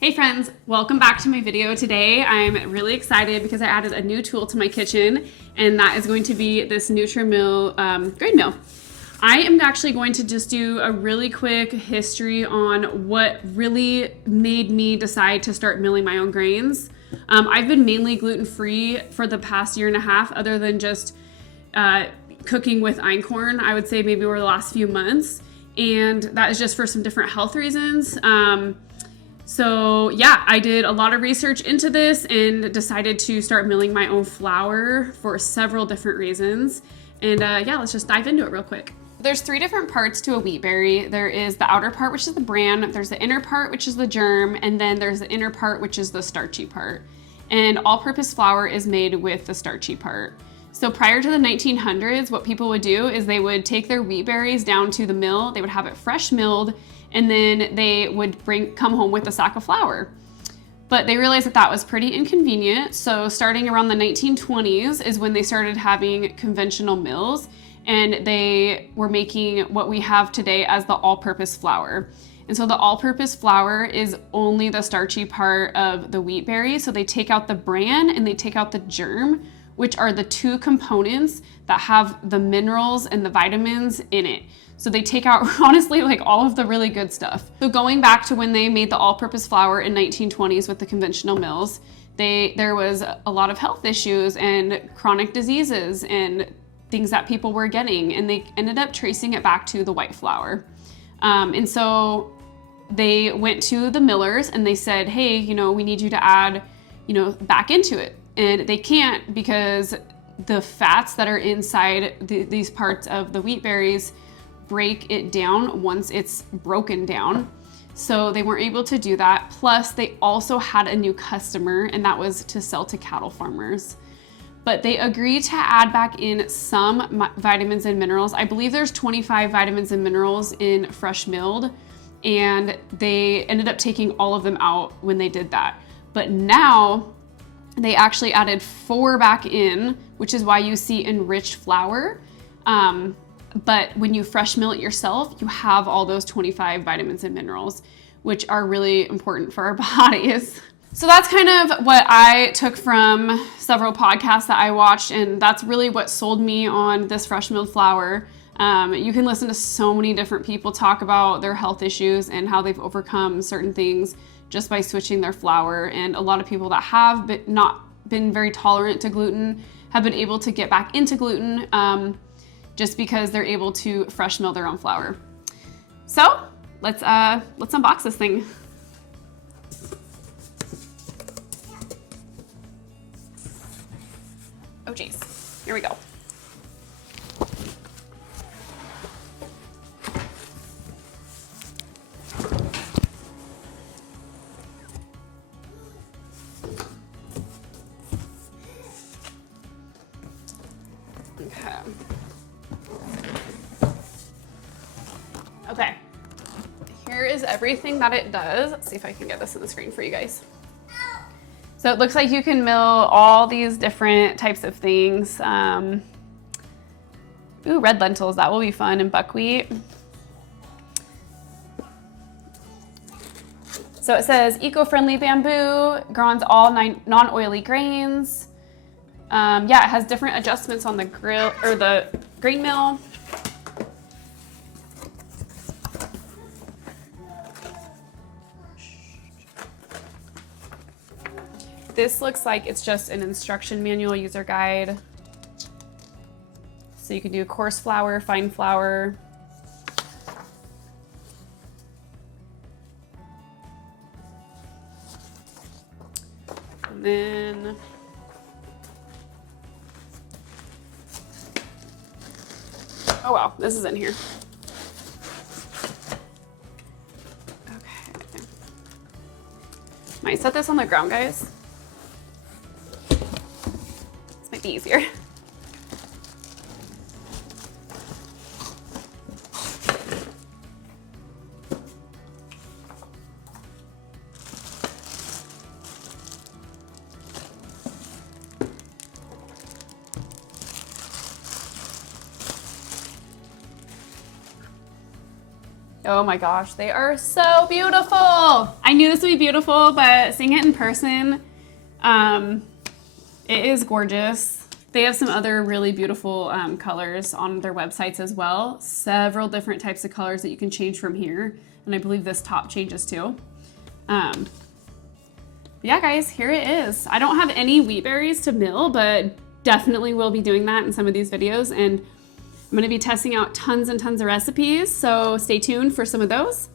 Hey friends, welcome back to my video. Today I'm really excited because I added a new tool to my kitchen, and that is going to be this NutraMill grain mill. I am actually going to just do a really quick history on what really made me decide to start milling my own grains. I've been mainly gluten-free for the past year and a half, other than just cooking with einkorn, I would say maybe over the last few months. And that is just for some different health reasons. So yeah, I did a lot of research into this and decided to start milling my own flour for several different reasons. And yeah, let's just dive into it real quick. There's three different parts to a wheat berry. There is the outer part, which is the bran. There's the inner part, which is the germ. And then there's the inner part, which is the starchy part. And all-purpose flour is made with the starchy part. So prior to the 1900s, what people would do is they would take their wheat berries down to the mill. They would have it fresh milled, and then they would come home with a sack of flour. But they realized that that was pretty inconvenient. So starting around the 1920s is when they started having conventional mills, and they were making what we have today as the all-purpose flour. And so the all-purpose flour is only the starchy part of the wheat berry. So they take out the bran and they take out the germ, which are the two components that have the minerals and the vitamins in it. So they take out, honestly, like all of the really good stuff. So going back to when they made the all-purpose flour in 1920s with the conventional mills, there was a lot of health issues and chronic diseases and things that people were getting, and they ended up tracing it back to the white flour. And so they went to the millers and they said, hey, we need you to add, back into it. And they can't, because the fats that are inside these parts of the wheat berries break it down once it's broken down. So they weren't able to do that. Plus they also had a new customer, and that was to sell to cattle farmers. But they agreed to add back in some vitamins and minerals. I believe there's 25 vitamins and minerals in fresh milled, and they ended up taking all of them out when they did that. But now they actually added 4 back in, which is why you see enriched flour. But when you fresh mill it yourself, you have all those 25 vitamins and minerals, which are really important for our bodies. So that's kind of what I took from several podcasts that I watched, and that's really what sold me on this fresh milled flour. You can listen to so many different people talk about their health issues and how they've overcome certain things just by switching their flour. And a lot of people that have not been very tolerant to gluten have been able to get back into gluten just because they're able to fresh mill their own flour. So let's unbox this thing. Oh geez, here we go. Okay, here is everything that it does. Let's see if I can get this on the screen for you guys. So it looks like you can mill all these different types of things. Ooh, red lentils, that will be fun, and buckwheat. So it says eco-friendly bamboo, grows all non-oily grains. Yeah, it has different adjustments on the grill or the grain mill. This looks like it's just an instruction manual user guide. So you can do coarse flour, fine flour. And then oh wow, this is in here. Okay. Might set this on the ground, guys. This might be easier. Oh my gosh, they are so beautiful. beautiful. I knew this would be beautiful, but seeing it in person, it is gorgeous. They have some other really beautiful colors on their websites as well. Several different types of colors that you can change from here. And I believe this top changes too. Yeah, guys, here it is. I don't have any wheat berries to mill, but definitely will be doing that in some of these videos. And I'm gonna be testing out tons and tons of recipes, so stay tuned for some of those.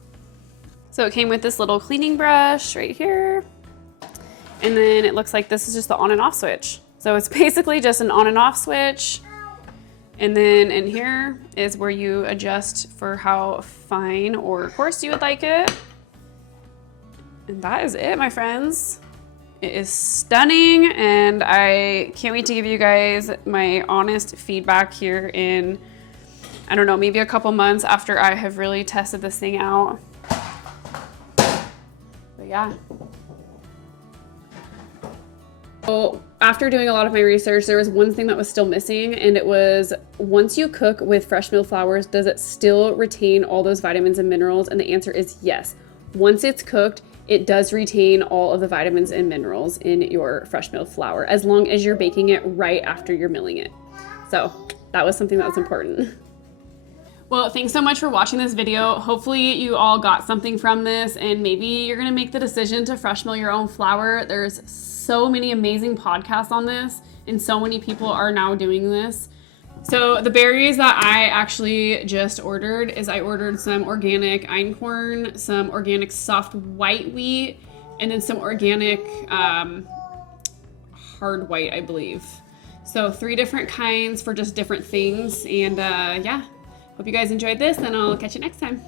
So it came with this little cleaning brush right here. And then it looks like this is just the on and off switch. So it's basically just an on and off switch. And then in here is where you adjust for how fine or coarse you would like it. And that is it, my friends. It is stunning, and I can't wait to give you guys my honest feedback here in, I don't know, maybe a couple months after I have really tested this thing out. But yeah. So after doing a lot of my research, there was one thing that was still missing, and it was, once you cook with fresh milled flours, does it still retain all those vitamins and minerals? And the answer is yes. Once it's cooked, it does retain all of the vitamins and minerals in your fresh milled flour, as long as you're baking it right after you're milling it. So that was something that was important. Well, thanks so much for watching this video. Hopefully you all got something from this, and maybe you're gonna make the decision to fresh mill your own flour. There's so many amazing podcasts on this, and so many people are now doing this. So the berries that I actually just ordered is I ordered some organic einkorn, some organic soft white wheat, and then some organic hard white, I believe. So 3 different kinds for just different things. And yeah, hope you guys enjoyed this, and I'll catch you next time.